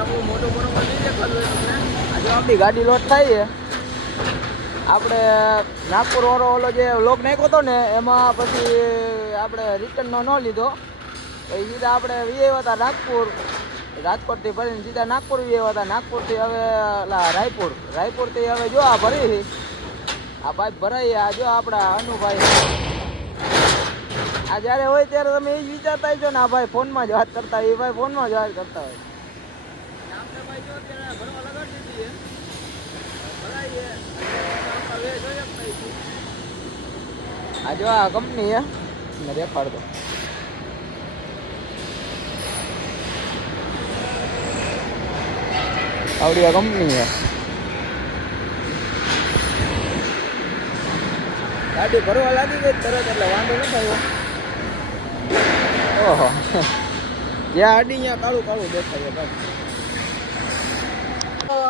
આપણું મોટું બરોબર નહીં દેખાતું હોય તમને. આજે આપણી ગાડી લોટ થાય છે. આપણે નાગપુર વાળો ઓલો જે લોક નાખ્યો હતો ને એમાં પછી આપણે રિટર્નનો ન લીધો. પછી સીધા આપણે વીઆઈ હતા નાગપુર, રાજકોટથી ભરીને સીધા નાગપુર વીઆઈ હતા. નાગપુરથી હવે રાયપુરથી હવે જો આ ભરી આ પાઇપ ભરાઈ. આ જો આપણા અનુભાઈ આ જ્યારે હોય ત્યારે તમે એ જ વિચારતા છો ને આ ભાઈ ફોનમાં જ વાત કરતા હોય, એ ભાઈ ફોનમાં જ વાત કરતા હોય. આપણે ભાઈ જો અત્યારે ભરવા લગાડી દીધી ભરાઈએ. આ જો આ કંપની હે મેં દેખાડતો. આવડી આ કંપની હે. ગાડી ભરવા લાગી ગઈ તરત એટલે વાંધો ન થયો. ઓહો જ્યાં આડી ત્યાં કાળું કાળું દેખાય ભાઈ.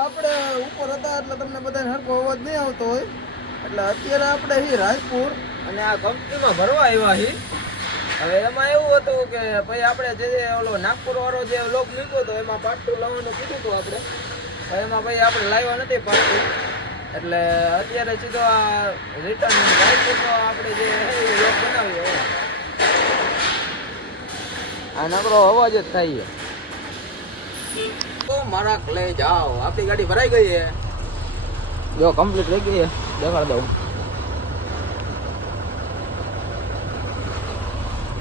આપણે ઉપર હતા એટલે તમને બધાને હરખો અવાજ નહીં આવતો હોય. એટલે અત્યારે આપણે હી રાજપુર અને આ કંપનીમાં ભરવા આવ્યા હી. હવે એમાં એવું હતું કે ભાઈ આપણે જે ઓલો નાગપુર વાળો જે લોક મૂક્યો હતો એમાં પાર્ટ 2 લાવવાનું કીધું હતું આપણે. એમાં ભાઈ આપણે લાવ્યા નથી પાર્ટ 2. એટલે અત્યારે સીધો આ રિટર્ન રાજપુરનો આપણે જે લોક બનાવ્યો આ નકરો અવાજ જ થાય છે. મારા લઈ જાઓ આપણી ગાડી ભરાઈ ગઈ છે. જો કમ્પ્લીટ થઈ ગઈ છે. દેખાડ દઉં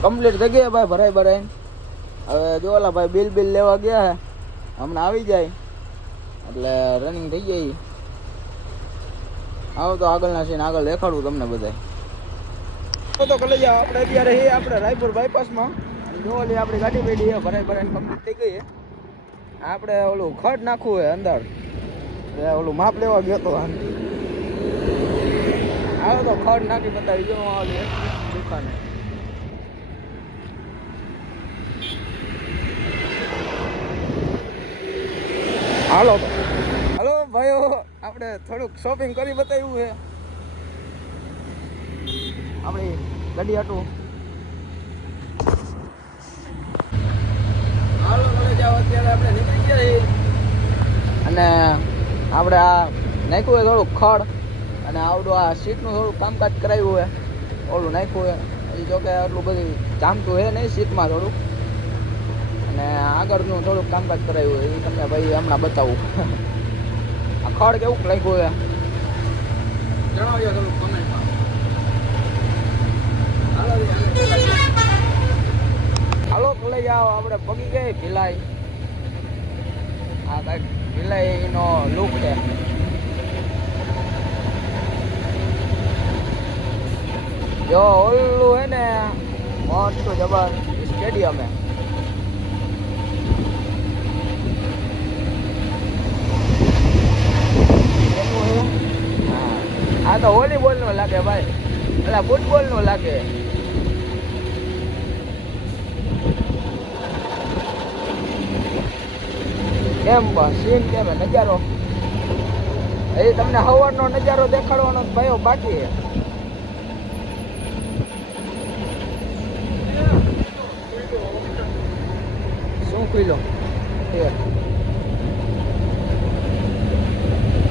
કમ્પ્લીટ થઈ ગઈ ભાઈ ભરાઈ. હવે જો ઓલા ભાઈ બિલ લેવા ગયા હે હમણાં આવી જાય એટલે રનિંગ થઈ જાય. આવો તો આગળના સીન આગળ દેખાડું તમને બધા. તો કલે જાઓ આપણે અત્યારે આપણે રાયપુર બાયપાસમાં જો ઓલી આપણી ગાડી પેઢી છે ભરાઈને કમ્પ્લીટ થઈ ગઈ છે. આપણે ઓલું ખડ નાખવું હોય અંદર ઓલું માપ લેવા ગયો તો આવે તો ખડ નાખી બતાવી જો ઓલી દુકાને. હાલો ભાઈઓ આપણે થોડુંક શોપિંગ કરી બતાવ્યું છે આપણી ગાડી હાટું. હાલો અત્યારે આપણે નીકળી ગયા અને આપણે આ નાખ્યું હોય થોડુંક ખડ અને આવડું આ સીટનું થોડુંક કામકાજ કરાવ્યું હોય ઓલું નાખ્યું હોય. એ જોકે આટલું બધું જામતું હોય નહીં સીટમાં થોડુંક અને આગળનું થોડુંક કામકાજ કરાવ્યું હોય એ તમને ભાઈ હમણાં બતાવું. આ ખડ કેવું નાખ્યું હોય જણાવજો થોડુંક કમેન્ટમાં. હાલો લઈ જાઓ આપણે પગી ગઈ ભીલાઈ. આ કાંઈક ભીલાઈનો લુક છે. જો ઓલું હે ને મોટું જબર સ્ટેડિયમ હે. આ તો વોલીબોલ નો લાગે ભાઈ, એટલે ફૂટબોલ નો લાગે. કેમ પણ સીન કેમ નજારો એ તમને હવારનો નજારો દેખાડવાનો ભાઈઓ બાકી છે. શું ખુલ્લો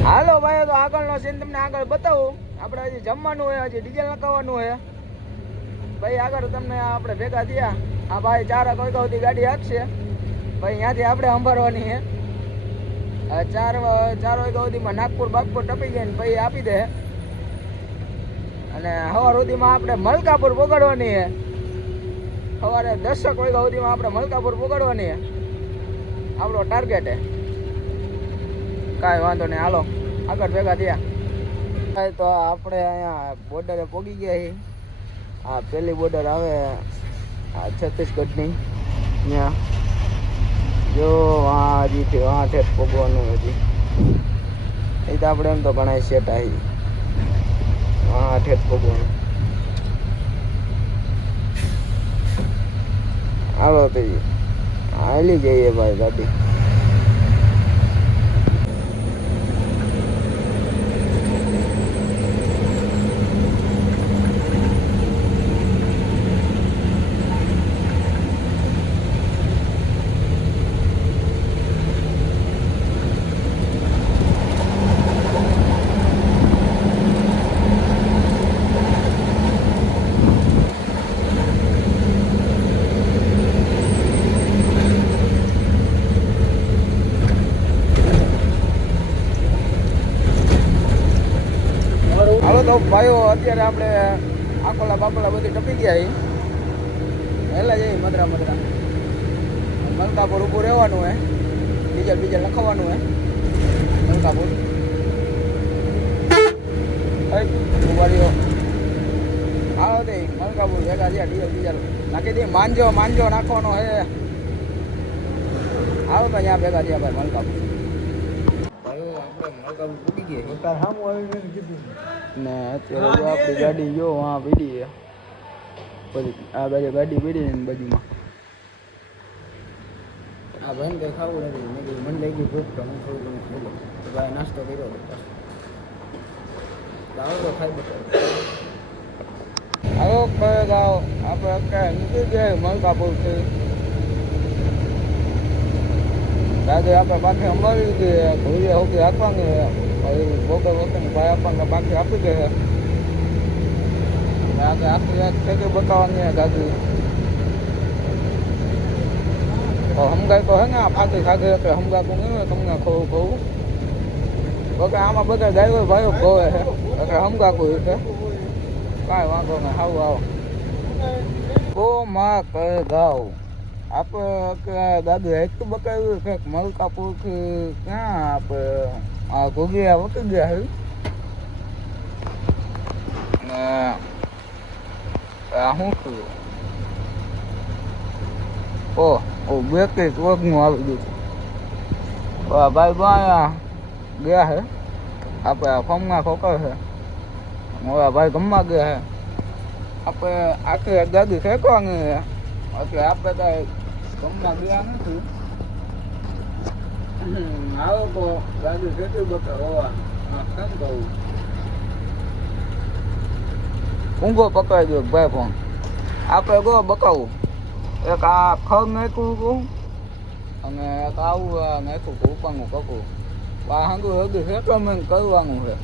હાલો ભાઈઓ તો આગળનો સીન તમને આગળ બતાવું. આપણે હજી જમવાનું હોય, હજી ડીઝલ નખાવવાનું હોય ભાઈ. આગળ તમને આપણે ભેગા થયા. આ ભાઈ 4 વાગ્યા સુધી ગાડી આપશે ભાઈ. ત્યાંથી આપણે સંભાળવાની છે. 4 વાગ્યા સુધીમાં નાગપુર ટપી જાય ને ભાઈ આપી દે. અને સવાર સુધીમાં આપણે મલકાપુર પહોંચાડવાની છે. સવારે 10 વાગ્યા સુધીમાં આપણે મલકાપુર પહોંચાડવાની છે. આપણો ટાર્ગેટ છે. કાંઈ વાંધો નહીં હાલો આગળ ભેગા થયા. તો આપણે અહીંયા બોર્ડરે પહોંચી ગયા છીએ. આ પહેલી બોર્ડર આવે આ છત્તીસગઢની. ત્યાં જો હજીથી ઠેઠ પગવાનું હજી એ તો આપણે એમ તો ઘણા સેટ આવી ઠેઠ પગવાનું. હાલો તો હાલી જઈએ ભાઈ ગાડી. ભાઈઓ અત્યારે આપણે આકોલા બાકોલા બધી ટપી ગયા છીએ. વહેલા જઈએ મદરા મલકાપુર ઊભું રહેવાનું હે. ડીઝલ લખાવવાનું હે મલકાપુર. ઉભારીઓ આવો દે મલકાપુર ભેગા થયા. ડીઝલ નાખી દઈએ. માંજો નાખવાનો હે. આવો તો ત્યાં ભેગા થયા ભાઈ મલકાપુર. ભાઈઓ આપણે મલકાપુર પૂકી ગયા ને અત્યારે આપણી ગાડી જો વાં પીડી છે. પછી આ બાજુ ગાડી પીડી ને બાજુમાં આ ભાઈને કંઈ ખાવું નથી. મેં કીધું મને લઈ ગઈ ભૂખ તો મને થોડું ઘણું ખોલો તો ભાઈ નાસ્તો કર્યો હતો. આવો તો ખાઈ બતાવો. આવો ગાવ આપણે અત્યારે નીકળી જાય મલકાપુરથી. આજે આપણે પાછી અંબાવી દીધી. ઘોડીએ હોકી આપવાની બોકર વખતની ભાઈ આપણને પાછી આપી દે. આજે આખી રાત ખેતી બતાવવાની દાદુ સમગાય તો હે ને ફાંકી ખાધી એટલે સમગાતું નહીં તમને કહું ઓકે. આમાં બધા ડ્રાઈવર ભાઈઓ કહે છે એટલે સમગાતું છે. કાંઈ વાંધો નહીં. આવું આવો ઓ માં કહે ગાવ આપણે દાદુ એટલું બતાવ્યું છે કે મલકાપુરથી ક્યાં આપણે આ ઘોઘિયા વટી ગયા છે ને શું થયું. ઓ બેકરી ચોકનું આવી ગયું. ભાઈ ત્યાં ગયા છે આપણે ફોર્મમાં ખોકર છે. ભાઈ ગમવા ગયા છે. આપણે આખી ગાડી ફેંકવાની છે એટલે આપણે કાંઈ ગમવા ગયા નથી. આવો તો ગાડી ફેંકી બતાવો. કેમ કહું ઊંઘો પકડાઈ દો ભાઈ. ફોન આપણે ગો બકાવું. એક આ ખર નાખ્યું હતું અને એક આવું નાખ્યું ઉપરનું કકું. આ હાંગું હજી સેટલમેન્ટ કરવાનું છે.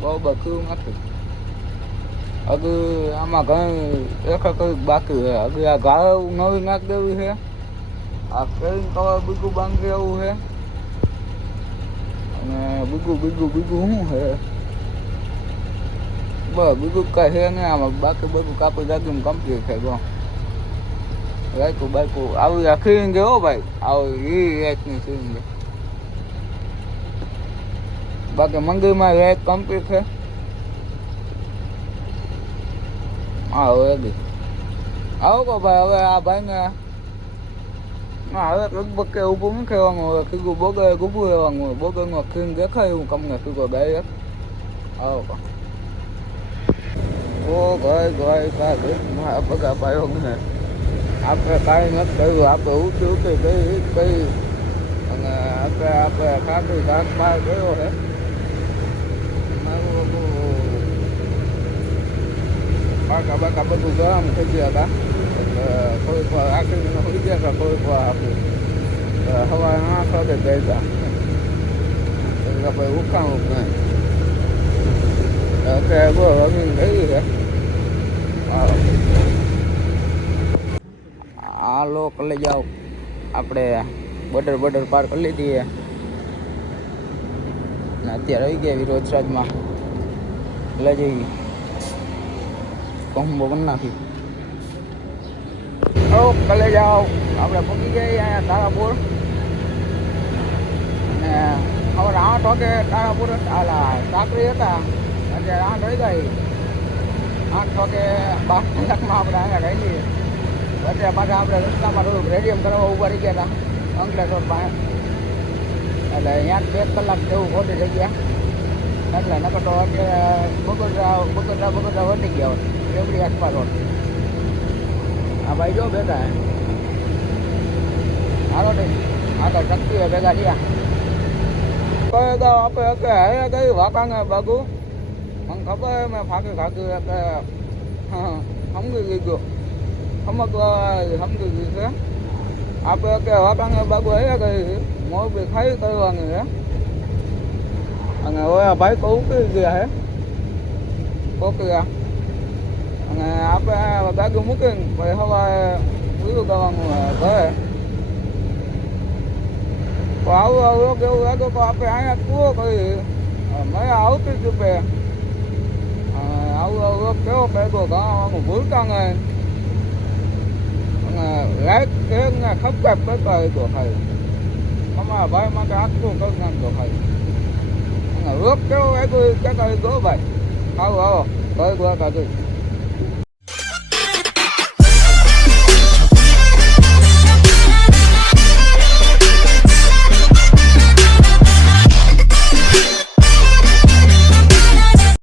બરાબર થયું નથી હજી. આમાં ઘણી એક બાકી છે હજી. આ ગાળે નવી નાખી દેવી છે. આ સ્ક્રીન કવર બીજું બાંધી દેવું છે અને બીજું શું છે બસ બીજું કાંઈ છે નહીં આમાં. બાકી બધું કાપી દાગીને કમ્પ્લીટ છે. ગો રાખ્યું બાઈકું આવી આ ખીરીને ગયો ભાઈ. આવી એ રેટની ખીરીને બાકી મંદિરમાં રેટ કમ્પ્લીટ છે. હા હવે બી આવો કહો ભાઈ. હવે આ ભાઈને હવે લગભગ કે ઊભું નહીં કહેવાનું. હવે કીધું બોગરે ઊભું રહેવાનું હોય. બોગરમાં ખીરીને દેખાય એવું તમને કીધું ડાયરેક્ટ. આવો કહો ઓ ભાઈ કાંઈ મારા બધા ભાઈઓ ને આપણે કાંઈ નથી કર્યું. આપણે ઊંચી કહી અને આપણે ખાતું ઘાસ બહાર ગયો છે. મારું બાકા બધું ગરમ થઈ ગયા હતા એટલે થોડીક વાર આખી હોઈ ગયા હતા. થોડીક વાર આપણે સવારે 8 વાગે ગયા એટલે આપણે ઉખાણું નહીં. અત્યારે બહુ રમીને ગઈ છે. આ લોક લઈ જાઓ. આપણે બોર્ડર પાર કરી લીધી છે ને અત્યારે આવી ગયા વિરોધરાજમાં. લઈ જઈ કોમ્બો કરી નાખી. ઓકે લઈ જાઓ. આપણે પહોંચી જઈએ અહીંયા તારાપુર અને સવારે 8 વાગે તારાપુર સાકરી હતા. અત્યારે 8 વાગ્યા. 8 વાગે 12 કલાકમાં આપણે અહીંયા રહી જઈએ. અત્યારે પાછા આપણે રસ્તામાં થોડુંક રેડિયમ કરવા ઊભા રહી ગયા હતા અંકલેશ્વર પાસે. એટલે અહીંયા 2 કલાક જેવું ખોટી થઈ ગયા. એટલે નકર તો અત્યારે બગોદરા વટી ગયા હોત. એવડી આસપાસ હોત. આ ભાઈ જો બેઠા હે. હાલો નહીં આગળ ટકતી ભેગા થયા. કહે તો આપણે હે કઈ વાકાંગે બાગુ મને ખબર હે. મેં ફાંકી ખાધી કે સમજી લીધો. સમજી ગઈ છે. આપણે કે વાકાંગે બાગુ હે કઈ મોરબી ખાઈ કરવાની છે અને હવે આ ભાઈ તો ઉકળી ગયા છે કોકરિયા. અને આપણે બાગુ મૂકીને પછી સવારે પૂરું કરવાનું ઘરે. તો આવું કેવું લાગે તો આપણે અહીંયા પૂરો કરી. મેં આવતી જ પે આવું આવું કેવો પેગો ગાવાનું ભૂલતા ને અને લાઈટ એક ને ખપકાપ કરતા હતો ખાલી અમારા ભાઈ માટે આટલું કરી નાખતો ખાલી અને રોગ કેવો વાગ્યો એ કહેતા ગયો ભાઈ આવો આવો ઘર દ્વારકા જોઈ